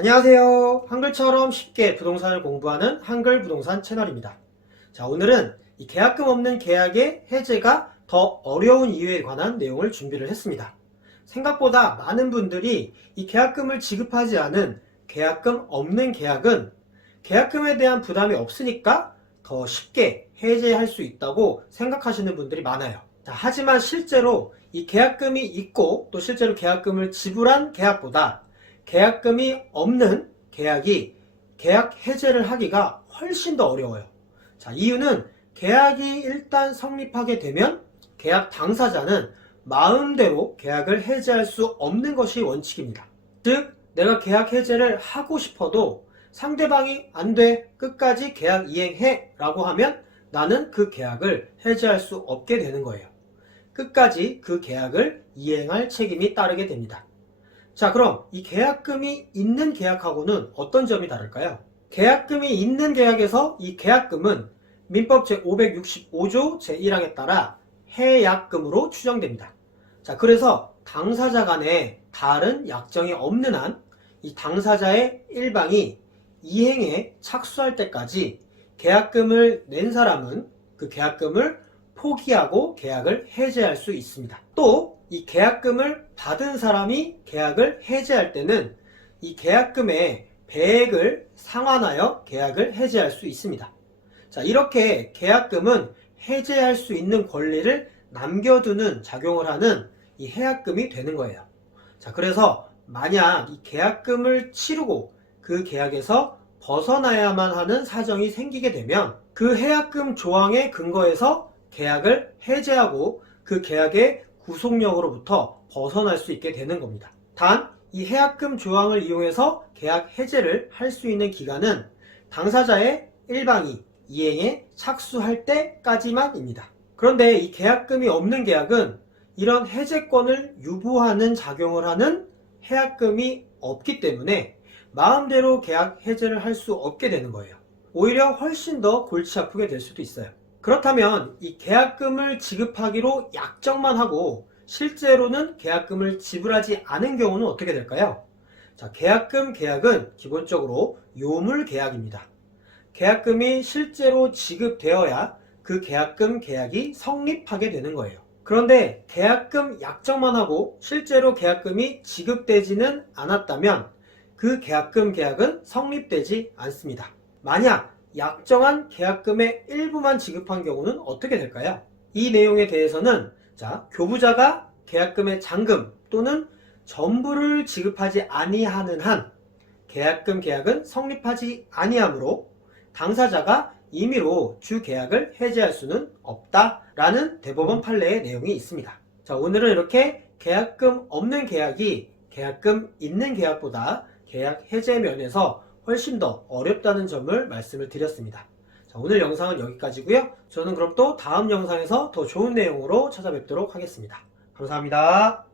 안녕하세요. 한글처럼 쉽게 부동산을 공부하는 한글부동산 채널입니다. 자, 오늘은 이 계약금 없는 계약의 해제가 더 어려운 이유에 관한 내용을 준비를 했습니다. 생각보다 많은 분들이 이 계약금을 지급하지 않은 계약금 없는 계약은 계약금에 대한 부담이 없으니까 더 쉽게 해제할 수 있다고 생각하시는 분들이 많아요. 자, 하지만 실제로 이 계약금이 있고 또 실제로 계약금을 지불한 계약보다 계약금이 없는 계약이 계약 해제를 하기가 훨씬 더 어려워요. 자, 이유는 계약이 일단 성립하게 되면 계약 당사자는 마음대로 계약을 해제할 수 없는 것이 원칙입니다. 즉, 내가 계약 해제를 하고 싶어도 상대방이 안 돼, 끝까지 계약 이행해 라고 하면 나는 그 계약을 해제할 수 없게 되는 거예요. 끝까지 그 계약을 이행할 책임이 따르게 됩니다. 자, 그럼 이 계약금이 있는 계약하고는 어떤 점이 다를까요? 계약금이 있는 계약에서 이 계약금은 민법 제565조 제1항에 따라 해약금으로 추정됩니다. 자, 그래서 당사자 간에 다른 약정이 없는 한 이 당사자의 일방이 이행에 착수할 때까지 계약금을 낸 사람은 그 계약금을 포기하고 계약을 해제할 수 있습니다. 또 이 계약금을 받은 사람이 계약을 해제할 때는 이 계약금의 배액을 상환하여 계약을 해제할 수 있습니다. 자, 이렇게 계약금은 해제할 수 있는 권리를 남겨두는 작용을 하는 이 해약금이 되는 거예요. 자, 그래서 만약 이 계약금을 치르고 그 계약에서 벗어나야만 하는 사정이 생기게 되면 그 해약금 조항에 근거해서 계약을 해제하고 그 계약의 구속력으로부터 벗어날 수 있게 되는 겁니다. 단, 이 해약금 조항을 이용해서 계약 해제를 할 수 있는 기간은 당사자의 일방이 이행에 착수할 때까지만입니다. 그런데 이 계약금이 없는 계약은 이런 해제권을 유보하는 작용을 하는 해약금이 없기 때문에 마음대로 계약 해제를 할 수 없게 되는 거예요. 오히려 훨씬 더 골치 아프게 될 수도 있어요. 그렇다면 이 계약금을 지급하기로 약정만 하고 실제로는 계약금을 지불하지 않은 경우는 어떻게 될까요? 자, 계약금 계약은 기본적으로 요물 계약입니다. 계약금이 실제로 지급되어야 그 계약금 계약이 성립하게 되는 거예요. 그런데 계약금 약정만 하고 실제로 계약금이 지급되지는 않았다면 그 계약금 계약은 성립되지 않습니다. 만약 약정한 계약금의 일부만 지급한 경우는 어떻게 될까요? 이 내용에 대해서는 교부자가 계약금의 잔금 또는 전부를 지급하지 아니하는 한 계약금 계약은 성립하지 아니하므로 당사자가 임의로 주 계약을 해제할 수는 없다라는 대법원 판례의 내용이 있습니다. 자, 오늘은 이렇게 계약금 없는 계약이 계약금 있는 계약보다 계약 해제 면에서 훨씬 더 어렵다는 점을 말씀을 드렸습니다. 자, 오늘 영상은 여기까지고요. 저는 그럼 또 다음 영상에서 더 좋은 내용으로 찾아뵙도록 하겠습니다. 감사합니다.